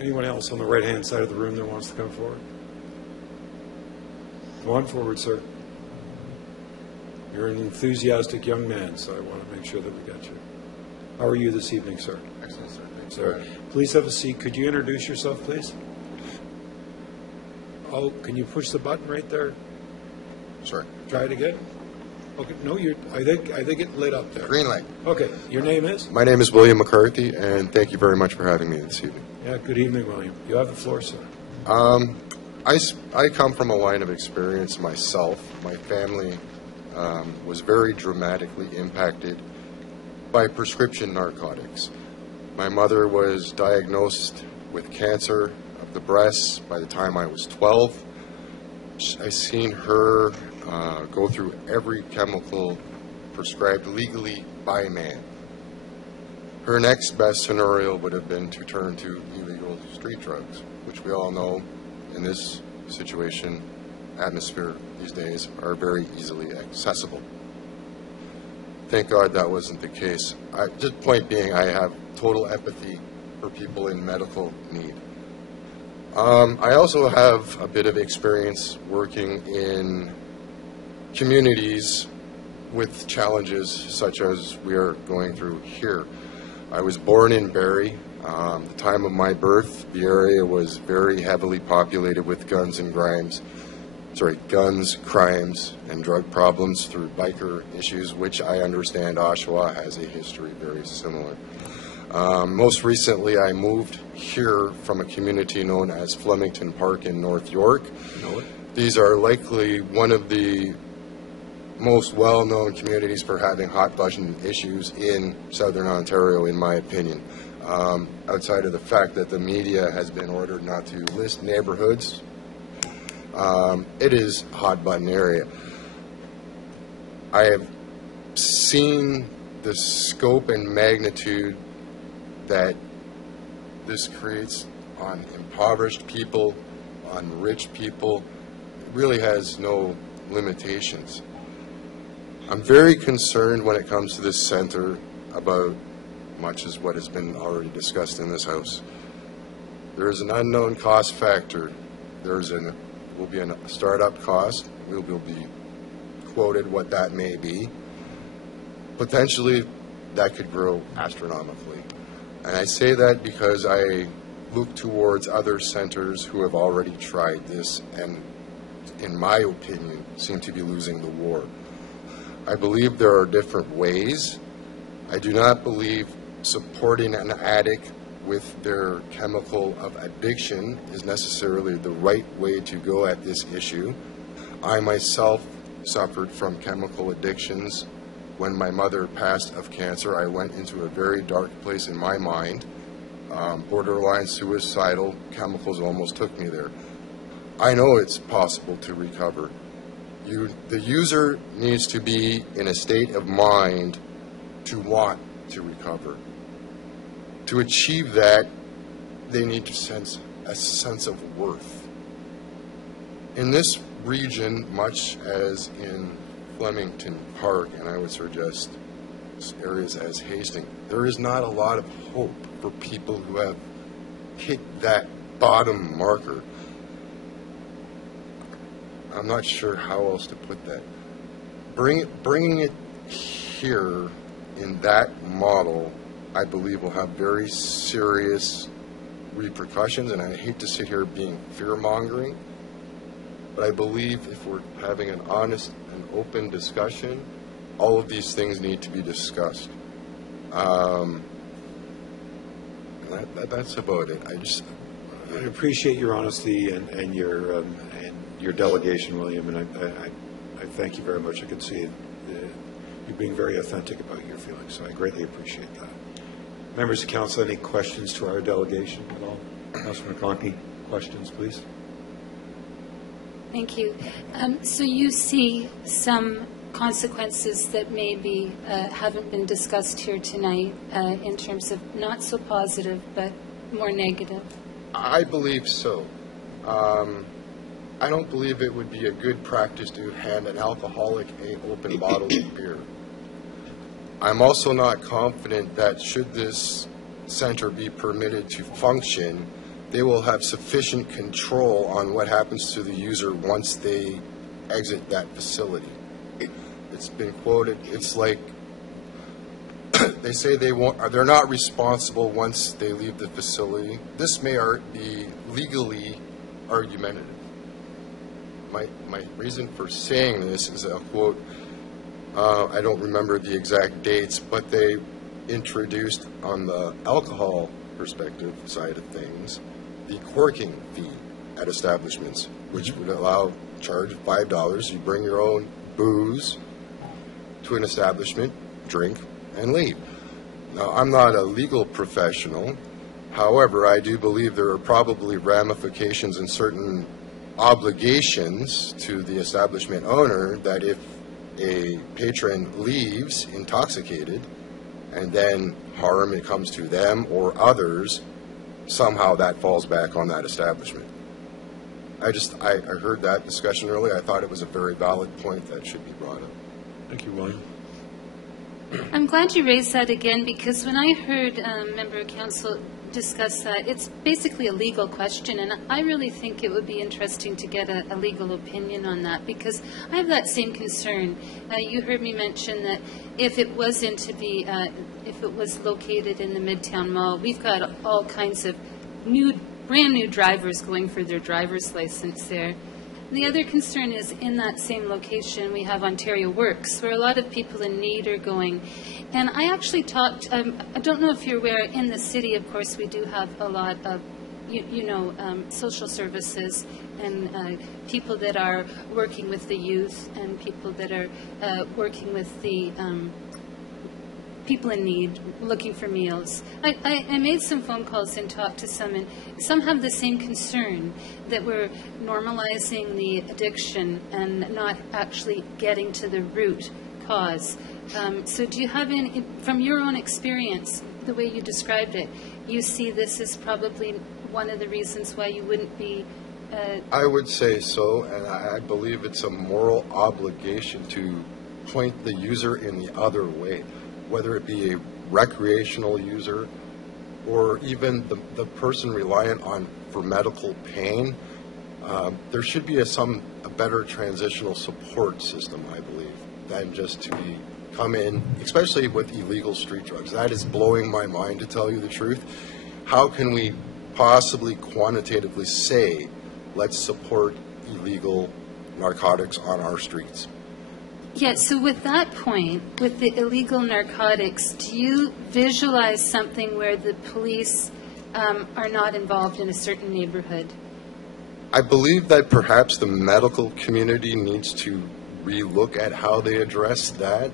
Anyone else on the right-hand side of the room that wants to come forward? Come on forward, sir. You're an enthusiastic young man, so I want to make sure that we got you. How are you this evening, sir? Excellent, sir. Thanks, Sir, please have a seat. Could you introduce yourself, please? Oh, can you push the button right there? Sure. Try it again. Okay. No, I think it lit up there. Green light. Okay. Your name is? My name is William McCarthy, and thank you very much for having me this evening. Yeah. Good evening, William. You have the floor, sir. I come from a line of experience myself. My family was very dramatically impacted by prescription narcotics. My mother was diagnosed with cancer of the breast by the time I was 12. I seen her go through every chemical prescribed legally by man. Her next best scenario would have been to turn to illegal street drugs, which we all know in this situation, atmosphere these days, are very easily accessible. Thank God that wasn't the case. Just point being, I have total empathy for people in medical need. I also have a bit of experience working in communities with challenges such as we are going through here. I was born in Barrie. The time of my birth, the area was very heavily populated with guns, crimes, and drug problems through biker issues, which I understand Oshawa has a history very similar. Most recently, I moved here from a community known as Flemington Park in North York. These are likely one of the most well-known communities for having hot-button issues in Southern Ontario, in my opinion. Outside of the fact that the media has been ordered not to list neighborhoods, it is a hot-button area. I have seen the scope and magnitude that this creates on impoverished people, on rich people. It really has no limitations. I'm very concerned when it comes to this center about much as what has been already discussed in this House. There is an unknown cost factor. Will be a startup cost. We will be quoted what that may be. Potentially, that could grow astronomically. And I say that because I look towards other centers who have already tried this and, in my opinion, seem to be losing the war. I believe there are different ways. I do not believe supporting an addict with their chemical of addiction is necessarily the right way to go at this issue. I myself suffered from chemical addictions. When my mother passed of cancer, I went into a very dark place in my mind. Borderline suicidal, chemicals almost took me there. I know it's possible to recover. The user needs to be in a state of mind to want to recover. To achieve that, they need to sense a sense of worth. In this region, much as in Flemington Park, and I would suggest areas as Hastings, there is not a lot of hope for people who have hit that bottom marker. I'm not sure how else to put that. Bringing it here in that model, I believe, will have very serious repercussions, and I hate to sit here being fear-mongering, but I believe if we're having an honest and open discussion, all of these things need to be discussed. That's about it. I appreciate your honesty and your delegation, William, and I thank you very much. I can see you being very authentic about your feelings, so I greatly appreciate that. Members of Council, any questions to our delegation at all? Councilor McConkie, questions, please. Thank you. So you see some consequences that maybe haven't been discussed here tonight in terms of not so positive but more negative? I believe so. I don't believe it would be a good practice to hand an alcoholic an open bottle of beer. I'm also not confident that should this center be permitted to function, they will have sufficient control on what happens to the user once they exit that facility. It's been quoted, it's like, they say they're not responsible once they leave the facility. This may be legally argumentative. My reason for saying this is a quote, I don't remember the exact dates, but they introduced on the alcohol perspective side of things, the corking fee at establishments, which would allow charge of $5. You bring your own booze to an establishment, drink, and leave. Now, I'm not a legal professional. However, I do believe there are probably ramifications and certain obligations to the establishment owner that if a patron leaves intoxicated and then harm comes to them or others, somehow that falls back on that establishment. I heard that discussion earlier. I thought it was a very valid point that should be brought up. Thank you, William. I'm glad you raised that again, because when I heard Member of Council discuss that, it's basically a legal question, and I really think it would be interesting to get a legal opinion on that, because I have that same concern. You heard me mention that if it was if it was located in the Midtown Mall, we've got all kinds of brand new drivers going for their driver's license there. The other concern is in that same location we have Ontario Works, where a lot of people in need are going. And I actually talked, I don't know if you're aware, in the city, of course, we do have a lot of, social services and people that are working with the youth and people that are working with the people in need, looking for meals. I made some phone calls and talked to some, and some have the same concern that we're normalizing the addiction and not actually getting to the root cause. So do you have any, from your own experience, the way you described it, you see this as probably one of the reasons why you wouldn't be I would say so, and I believe it's a moral obligation to point the user in the other way, whether it be a recreational user or even the person reliant on for medical pain. There should be a better transitional support system, I believe, than just to come in, especially with illegal street drugs. That is blowing my mind, to tell you the truth. How can we possibly quantitatively say, let's support illegal narcotics on our streets? Yeah, so with that point, with the illegal narcotics, do you visualize something where the police are not involved in a certain neighborhood? I believe that perhaps the medical community needs to relook at how they address that.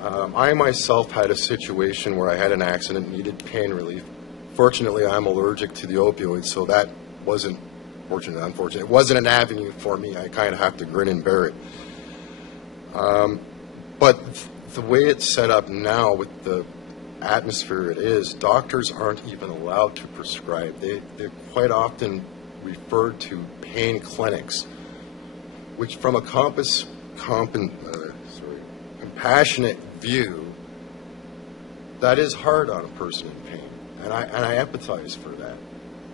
I myself had a situation where I had an accident, needed pain relief. Fortunately, I'm allergic to the opioids, so that wasn't unfortunate. It wasn't an avenue for me. I kind of have to grin and bear it. But the way it's set up now with the atmosphere it is, doctors aren't even allowed to prescribe. They're quite often referred to pain clinics, which from a compassionate view, that is hard on a person in pain. And I empathize for that.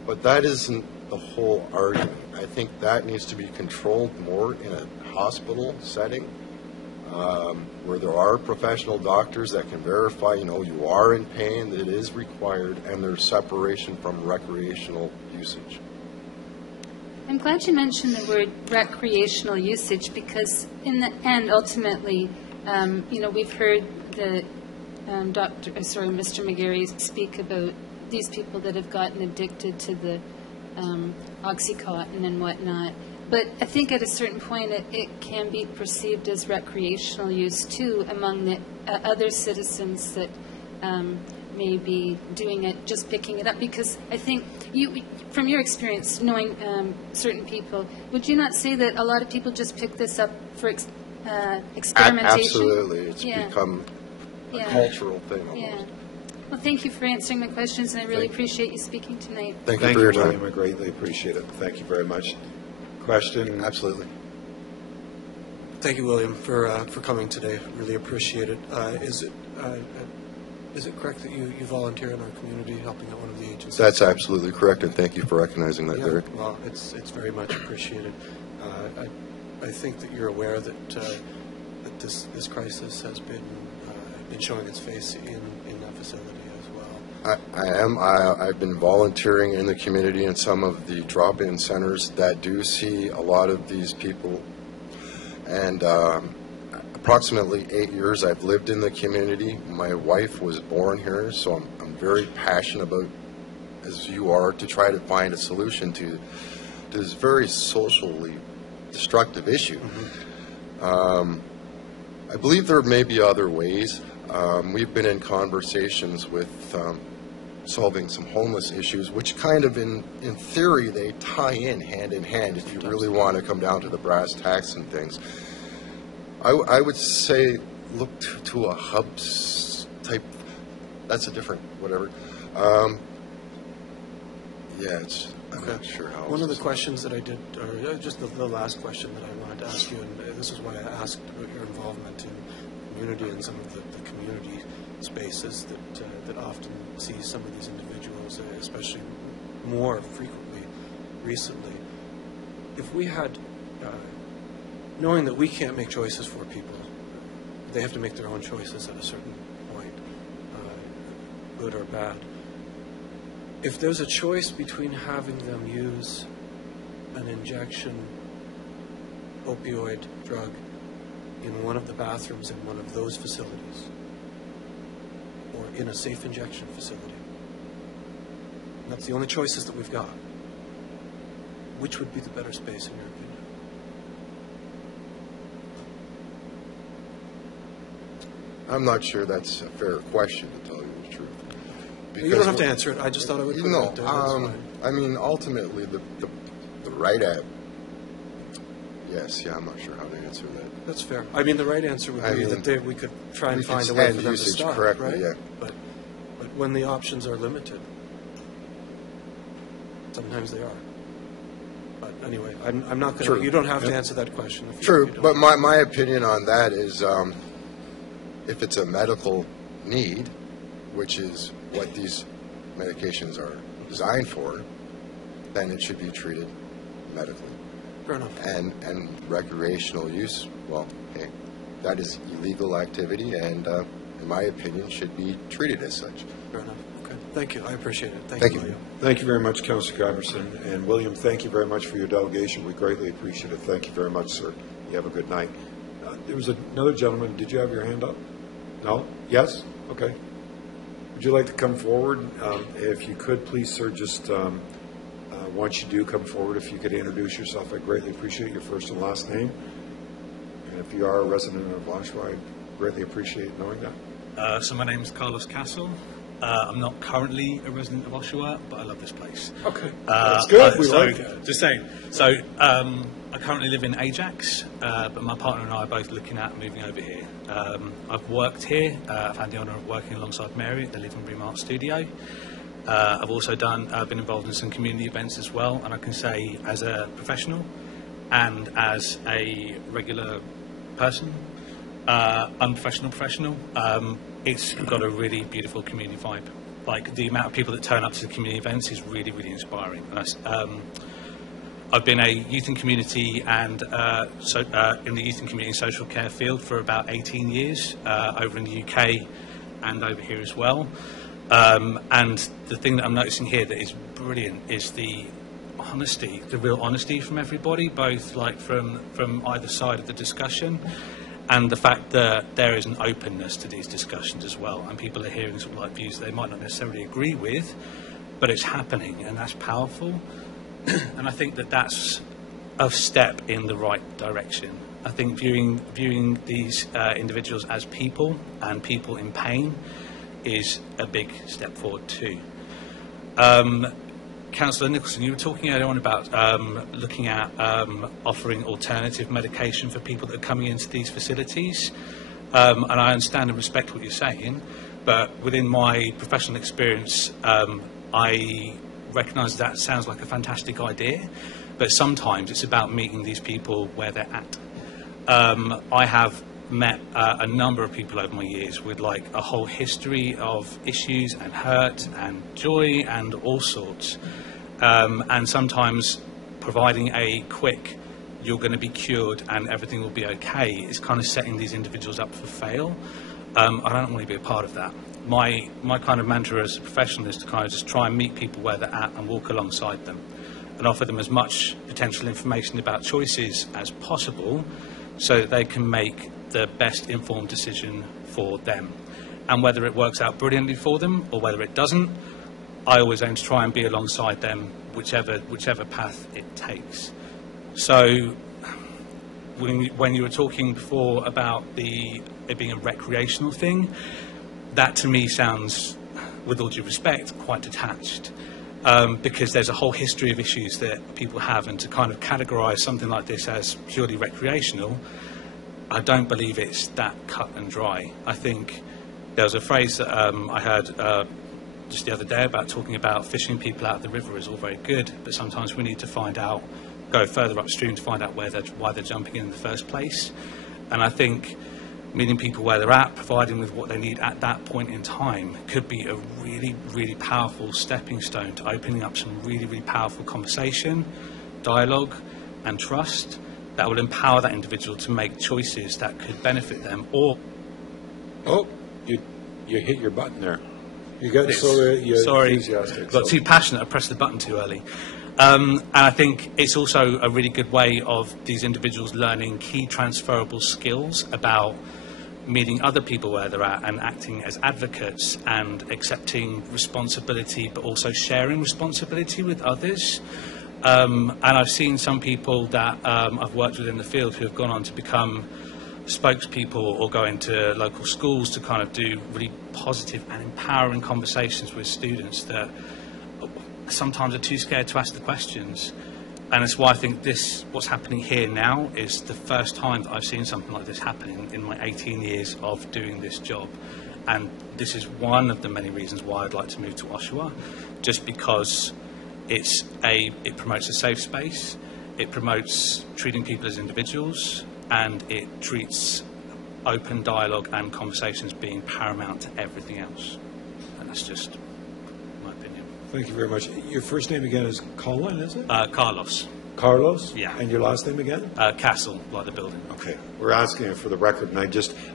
But that isn't the whole argument. I think that needs to be controlled more in a hospital setting, where there are professional doctors that can verify, you are in pain, that it is required, and there's separation from recreational usage. I'm glad you mentioned the word recreational usage, because in the end, ultimately, we've heard the Mr. McGarry speak about these people that have gotten addicted to the Oxycontin and whatnot. But I think at a certain point it can be perceived as recreational use too among the other citizens that may be doing it, just picking it up. Because I think from your experience, knowing certain people, would you not say that a lot of people just pick this up for experimentation? Absolutely. It's become a cultural thing almost. Yeah. Well, thank you for answering my questions, and I really appreciate you speaking tonight. Thank you for your time. William. I greatly appreciate it. Thank you very much. Question? Absolutely. Thank you, William, for coming today. Really appreciate it. Is it correct that you volunteer in our community helping out one of the agencies? That's absolutely correct, and thank you for recognizing that, Derek. Well, it's very much appreciated. I think that you're aware that that this crisis has been showing its face in that facility as well. I am. I've been volunteering in the community in some of the drop-in centers that do see a lot of these people, and approximately 8 years I've lived in the community. My wife was born here, so I'm very passionate about, as you are, to try to find a solution to this very socially destructive issue. Mm-hmm. I believe there may be other ways. We've been in conversations with solving some homeless issues, which kind of, in theory, they tie in hand if you really want to come down to the brass tacks and things. I would say look to a hubs type. That's a different whatever. Yeah, I'm not sure how. One of the questions that I did, or just the last question that I wanted to ask you, and this is why I asked about your involvement in community and some of the community spaces that often see some of these individuals, especially more frequently recently. If we had, knowing that we can't make choices for people, they have to make their own choices at a certain point, good or bad. If there's a choice between having them use an injection opioid drug in one of the bathrooms in one of those facilities or in a safe injection facility, and that's the only choices that we've got, which would be the better space in your opinion? I'm not sure that's a fair question, to tell you the truth. You don't have to answer it. I just thought I would put it out there. I mean, ultimately, the right at. Yes, yeah, I'm not sure how to answer that. That's fair. I mean, the right answer would be that we could try and find a way for them to start, correctly, right? yeah. But when the options are limited, sometimes they are. But anyway, I'm not going to. You don't have to answer that question. True, but my opinion on that is, if it's a medical need, which is what these medications are designed for, then it should be treated medically. Fair enough. And recreational use, well, hey, that is illegal activity, and in my opinion, should be treated as such. Fair enough. Okay. Thank you. I appreciate it. Thank you. William. Thank you very much, Councillor Guyverson. And William, thank you very much for your delegation. We greatly appreciate it. Thank you very much, sir. You have a good night. There was another gentleman. Did you have your hand up? No? Yes? Okay. Would you like to come forward? If you could, please, sir, just once you do come forward, if you could introduce yourself, I'd greatly appreciate your first and last name. And if you are a resident of Oshawa, I'd greatly appreciate knowing that. So my name is Carlos Castle. I'm not currently a resident of Oshawa, but I love this place. Okay. That's good. We like it. Just saying. So I currently live in Ajax, but my partner and I are both looking at moving over here. I've worked here. I've had the honour of working alongside Mary at the Lhin Art Studio. I've also been involved in some community events as well, and I can say, as a professional and as a regular person, unprofessional professional, it's got a really beautiful community vibe. Like, the amount of people that turn up to the community events is really, really inspiring. I've been a youth and community and in the youth and community and social care field for about 18 years, over in the UK and over here as well. And the thing that I'm noticing here that is brilliant is the honesty, the real honesty from everybody, both like from either side of the discussion, and the fact that there is an openness to these discussions as well, and people are hearing sort of like views they might not necessarily agree with, but it's happening, and that's powerful. And I think that that's a step in the right direction. I think viewing these individuals as people and people in pain is a big step forward too. Councillor Nicholson, you were talking earlier on about looking at offering alternative medication for people that are coming into these facilities, and I understand and respect what you're saying, but within my professional experience, I recognise that sounds like a fantastic idea, but sometimes it's about meeting these people where they're at. I have met a number of people over my years with like a whole history of issues and hurt and joy and all sorts. And sometimes providing a quick, you're going to be cured and everything will be okay, is kind of setting these individuals up for fail. I don't want to be a part of that. My kind of mantra as a professional is to kind of just try and meet people where they're at and walk alongside them and offer them as much potential information about choices as possible so that they can make the best informed decision for them. And whether it works out brilliantly for them or whether it doesn't, I always aim to try and be alongside them, whichever path it takes. So when you were talking before about it being a recreational thing, that to me sounds, with all due respect, quite detached. Because there's a whole history of issues that people have, and to kind of categorise something like this as purely recreational, I don't believe it's that cut and dry. I think there was a phrase that I heard just the other day about talking about fishing people out of the river is all very good, but sometimes we need to go further upstream to find out why they're jumping in the first place. And I think meeting people where they're at, providing with what they need at that point in time, could be a really, really powerful stepping stone to opening up some really, really powerful conversation, dialogue, and trust that will empower that individual to make choices that could benefit them. Or you hit your button there. You got sorry, enthusiastic. Got too passionate. I pressed the button too early. And I think it's also a really good way of these individuals learning key transferable skills about meeting other people where they're at and acting as advocates and accepting responsibility, but also sharing responsibility with others. And I've seen some people that I've worked with in the field who have gone on to become spokespeople or go into local schools to kind of do really positive and empowering conversations with students that sometimes are too scared to ask the questions. And that's why I think what's happening here now is the first time that I've seen something like this happening in my 18 years of doing this job. And this is one of the many reasons why I'd like to move to Oshawa, just because it promotes a safe space, it promotes treating people as individuals, and it treats open dialogue and conversations being paramount to everything else. And that's just my opinion. Thank you very much. Your first name again is Colin, is it? Carlos. Carlos? Yeah. And your last name again? Castle, like the building. Okay. We're asking it for the record, and I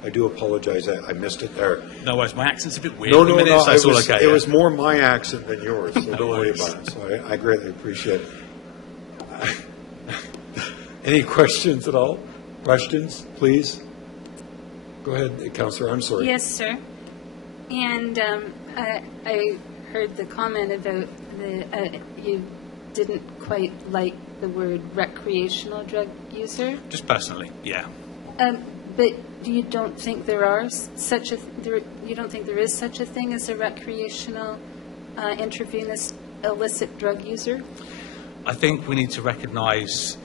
do apologize. I missed it there. No worries. My accent's a bit weird. No. So it's all okay. It was more my accent than yours, so don't worry about it. So I greatly appreciate it. Any questions at all? Questions, please? Go ahead, Councillor. I'm sorry. Yes, sir. And I heard the comment about you didn't quite like the word recreational drug user. Just personally, yeah. But you don't think there is such a thing as a recreational intravenous illicit drug user? I think we need to recognise,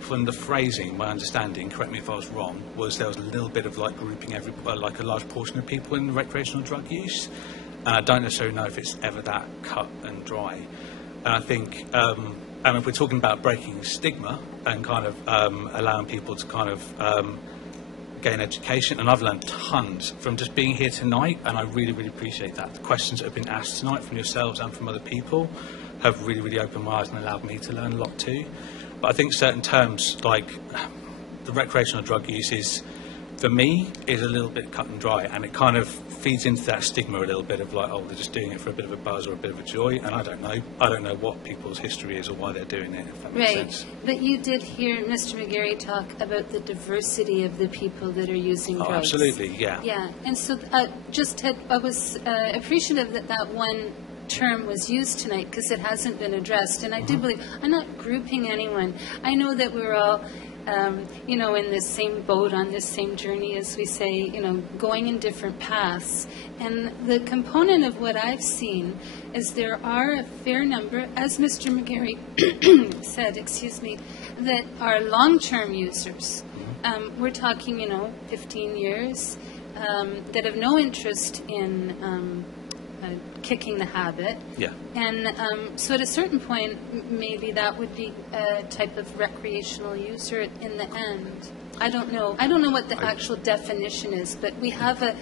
from the phrasing, my understanding, correct me if I was wrong, was there was a little bit of like grouping like a large portion of people in recreational drug use. And I don't necessarily know if it's ever that cut and dry. And I think, and if we're talking about breaking stigma and kind of allowing people to kind of gain education, and I've learned tons from just being here tonight, and I really, really appreciate that. The questions that have been asked tonight from yourselves and from other people have really, really opened my eyes and allowed me to learn a lot too. But I think certain terms, like the recreational drug use for me, is a little bit cut and dry, and it kind of feeds into that stigma a little bit of like, oh, they're just doing it for a bit of a buzz or a bit of a joy, and I don't know what people's history is or why they're doing it, if that makes sense. But you did hear Mr. McGarry talk about the diversity of the people that are using drugs. Absolutely, yeah. Yeah, and so I was appreciative that one term was used tonight because it hasn't been addressed, and I do believe, I'm not grouping anyone. I know that we're all in this same boat on this same journey, as we say, going in different paths. And the component of what I've seen is there are a fair number, as Mr. McGarry said, that are long-term users. We're talking, 15 years, that have no interest in kicking the habit. Yeah. And so at a certain point, maybe that would be a type of recreational use, or in the end. I don't know. I don't know what the actual definition is, but we have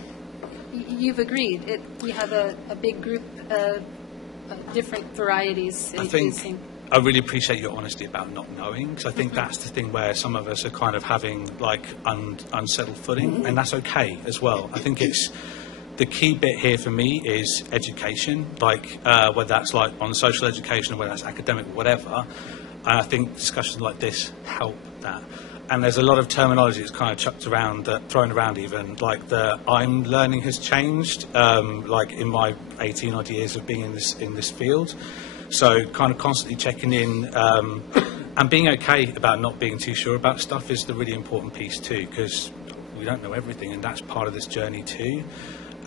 you've agreed, we have a big group of different varieties. I think I really appreciate your honesty about not knowing, because I think that's the thing where some of us are kind of having like unsettled footing, and that's okay as well. I think it's the key bit here for me is education, like whether that's like on social education or whether that's academic, whatever. And I think discussions like this help that. And there's a lot of terminology that's kind of chucked around, thrown around even, like the I'm learning has changed, like in my 18 odd years of being in this field. So kind of constantly checking in and being okay about not being too sure about stuff is the really important piece too, because we don't know everything, and that's part of this journey too.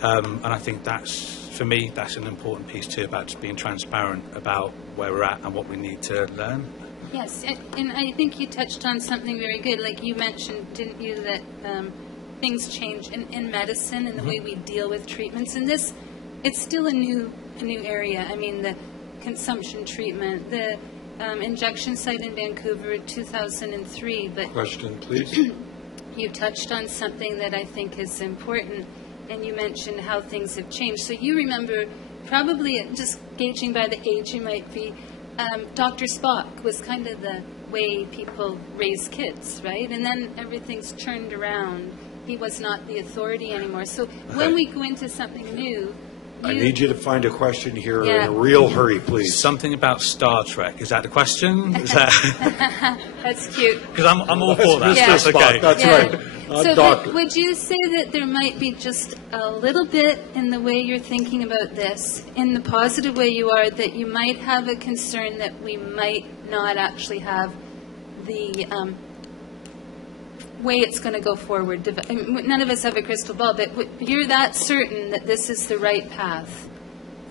And I think that's, for me, that's an important piece too, about just being transparent about where we're at and what we need to learn. Yes, and I think you touched on something very good. Like you mentioned, didn't you, that things change in medicine and the way we deal with treatments. And this, it's still a new area. I mean, the consumption treatment, the injection site in Vancouver, 2003. But Question, please. you touched on something that I think is important, and you mentioned how things have changed. So you remember, probably just gauging by the age you might be, Dr. Spock was kind of the way people raise kids, right? And then everything's turned around. He was not the authority anymore. So when we go into something new, I need you to find a question here in a real hurry, please. Something about Star Trek. Is that the question? Is that That's cute. because I'm all for that. Mr. That's okay. That's right. So would you say that there might be just a little bit in the way you're thinking about this, in the positive way you are, that you might have a concern that we might not actually have the way it's going to go forward? None of us have a crystal ball, but you're that certain that this is the right path?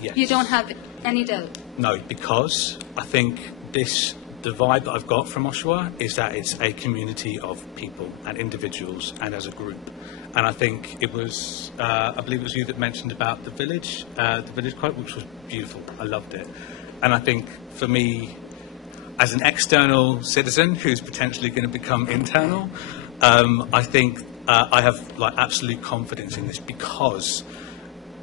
Yes. You don't have any doubt? No, because I think the vibe that I've got from Oshawa is that it's a community of people and individuals and as a group. And I think it was, I believe it was you that mentioned about the village quote, which was beautiful. I loved it. And I think for me, as an external citizen who's potentially going to become internal, I think I have like absolute confidence in this, because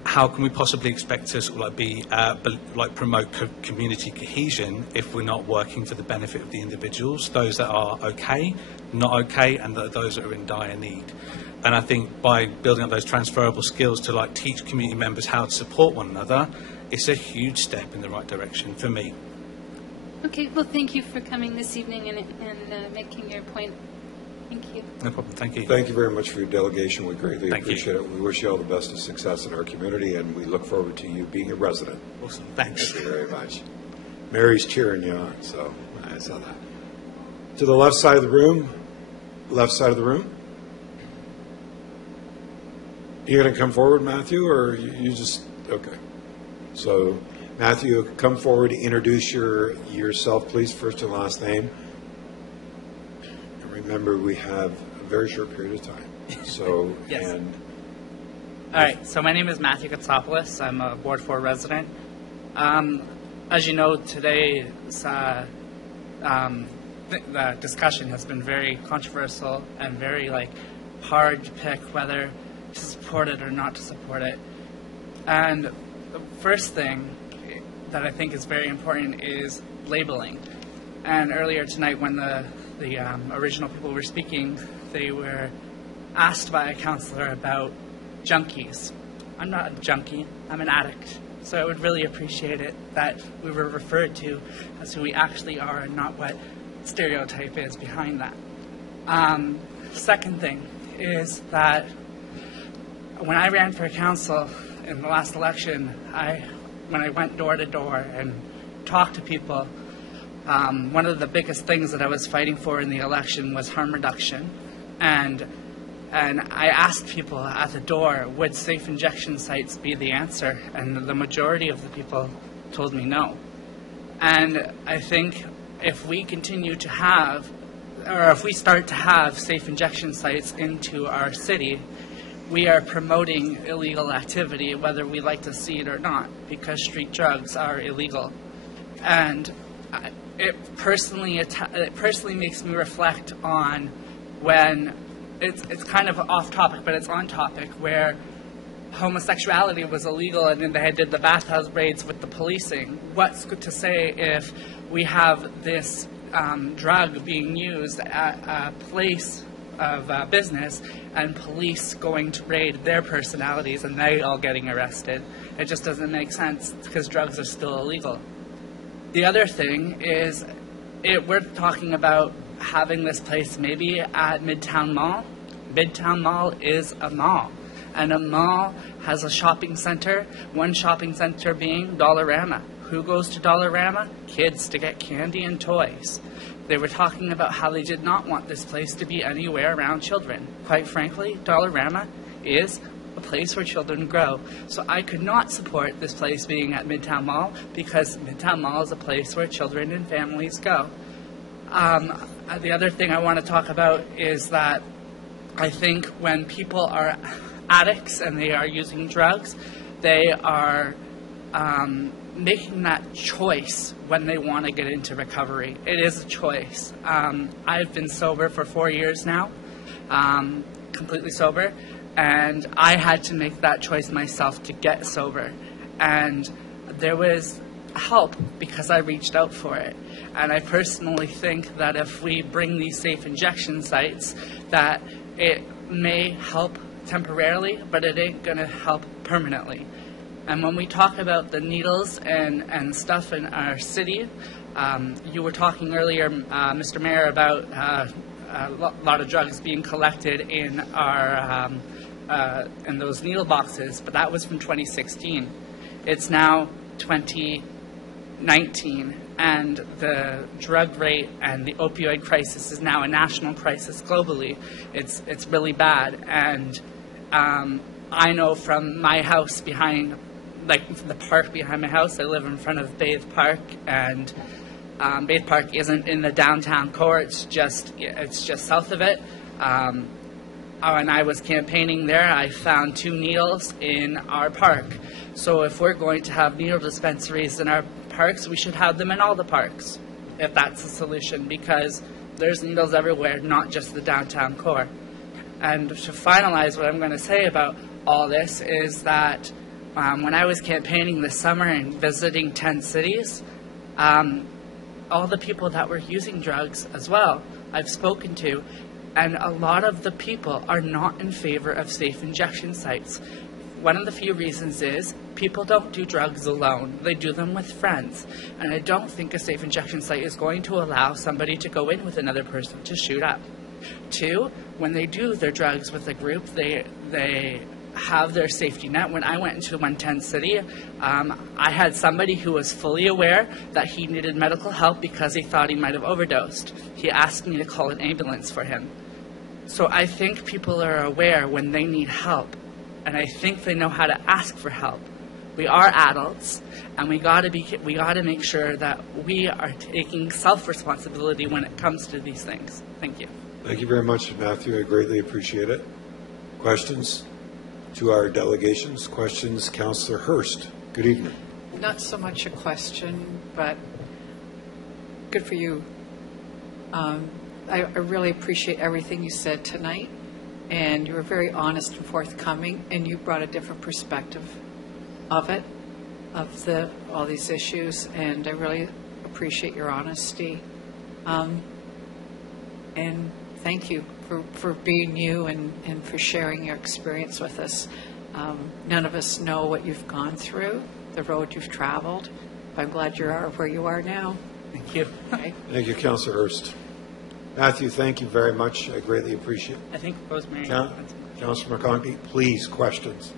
how can we possibly expect to sort of like promote community cohesion if we're not working for the benefit of the individuals, those that are okay, not okay, and those that are in dire need? And I think by building up those transferable skills to like teach community members how to support one another, it's a huge step in the right direction for me. Okay, well, thank you for coming this evening and making your point. Thank you. No problem. Thank you. Thank you very much for your delegation. We greatly Thank you. appreciate it. We wish you all the best of success in our community, and we look forward to you being a resident. Awesome. Thanks. Thank you very much. Mary's cheering you on, so I saw that. To the left side of the room. Left side of the room. You going to come forward, Matthew, or you just... Okay. So, Matthew, come forward, introduce yourself, please, first and last name. And remember, we have a very short period of time. So, Yes. and... All right, so my name is Matthew Katsopoulos. I'm a Ward 4 resident. As you know, today the discussion has been very controversial and very hard to pick whether to support it or not to support it. And the first thing that I think is very important is labeling. And earlier tonight, when the original people were speaking, they were asked by a counselor about junkies. I'm not a junkie, I'm an addict. So I would really appreciate it that we were referred to as who we actually are and not what stereotype is behind that. Second thing is that when I ran for council in the last election, when I went door to door and talked to people, one of the biggest things that I was fighting for in the election was harm reduction. And I asked people at the door, would safe injection sites be the answer? And the majority of the people told me no. And I think if we continue to have, or if we start to have safe injection sites into our city, we are promoting illegal activity, whether we like to see it or not, because street drugs are illegal. And it personally makes me reflect on when it's kind of off topic, but it's on topic, where homosexuality was illegal and then they did the bathhouse raids with the policing. What's good to say if we have this drug being used at a place of business and police going to raid their personalities and they all getting arrested? It just doesn't make sense because drugs are still illegal. The other thing is we're talking about having this place maybe at Midtown Mall. Midtown Mall is a mall. And a mall has a shopping center, one shopping center being Dollarama. Who goes to Dollarama? Kids to get candy and toys. They were talking about how they did not want this place to be anywhere around children. Quite frankly, Dollarama is a place where children grow. So I could not support this place being at Midtown Mall because Midtown Mall is a place where children and families go. The other thing I want to talk about is that I think when people are addicts and they are using drugs, they are making that choice when they want to get into recovery. It is a choice. I've been sober for 4 years now, completely sober, and I had to make that choice myself to get sober. And there was help because I reached out for it. And I personally think that if we bring these safe injection sites, that it may help temporarily, but it ain't going to help permanently. And when we talk about the needles and stuff in our city, you were talking earlier, Mr. Mayor, about a lot of drugs being collected in our in those needle boxes, but that was from 2016. It's now 2019, and the drug rate and the opioid crisis is now a national crisis globally. It's really bad, and I know from my house behind, like the park behind my house, I live in front of Bathe Park, and Bathe Park isn't in the downtown core, it's just south of it. When I was campaigning there, I found 2 needles in our park. So if we're going to have needle dispensaries in our parks, we should have them in all the parks, if that's the solution, because there's needles everywhere, not just the downtown core. And to finalize what I'm going to say about all this is that when I was campaigning this summer and visiting 10 cities, all the people that were using drugs as well, I've spoken to, and a lot of the people are not in favor of safe injection sites. One of the few reasons is people don't do drugs alone. They do them with friends. And I don't think a safe injection site is going to allow somebody to go in with another person to shoot up. 2, when they do their drugs with a group, they have their safety net. When I went into 110 City, I had somebody who was fully aware that he needed medical help because he thought he might have overdosed. He asked me to call an ambulance for him. So I think people are aware when they need help, and I think they know how to ask for help. We are adults, and we got to make sure that we are taking self-responsibility when it comes to these things. Thank you. Thank you very much, Matthew. I greatly appreciate it. Questions to our delegations? Questions? Councillor Hurst. Good evening. Not so much a question, but good for you. I really appreciate everything you said tonight, and you were very honest and forthcoming, and you brought a different perspective of it, of all these issues, and I really appreciate your honesty. And thank you for being you and for sharing your experience with us. None of us know what you've gone through, the road you've traveled. I'm glad you are where you are now. Thank you. Okay. Thank you, Councillor Hurst. Matthew, thank you very much. I greatly appreciate it. I think Rosemary. Councillor McConkie, please, questions.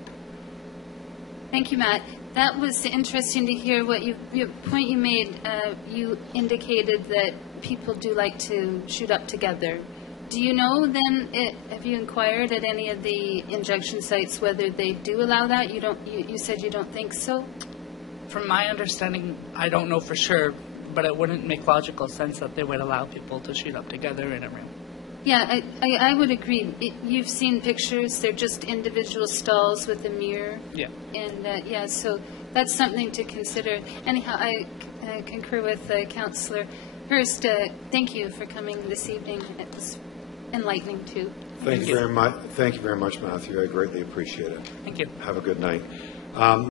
Thank you, Matt. That was interesting to hear what your point you made. You indicated that people do like to shoot up together. Do you know then, have you inquired at any of the injection sites whether they do allow that? You said you don't think so? From my understanding, I don't know for sure, but it wouldn't make logical sense that they would allow people to shoot up together in a room. Yeah, I would agree. You've seen pictures, they're just individual stalls with a mirror. Yeah. And, yeah, so that's something to consider. Anyhow, I concur with Councillor Hurst. Thank you for coming this evening. It was enlightening, too. Thank you very much. Thank you very much, Matthew. I greatly appreciate it. Thank you. Have a good night.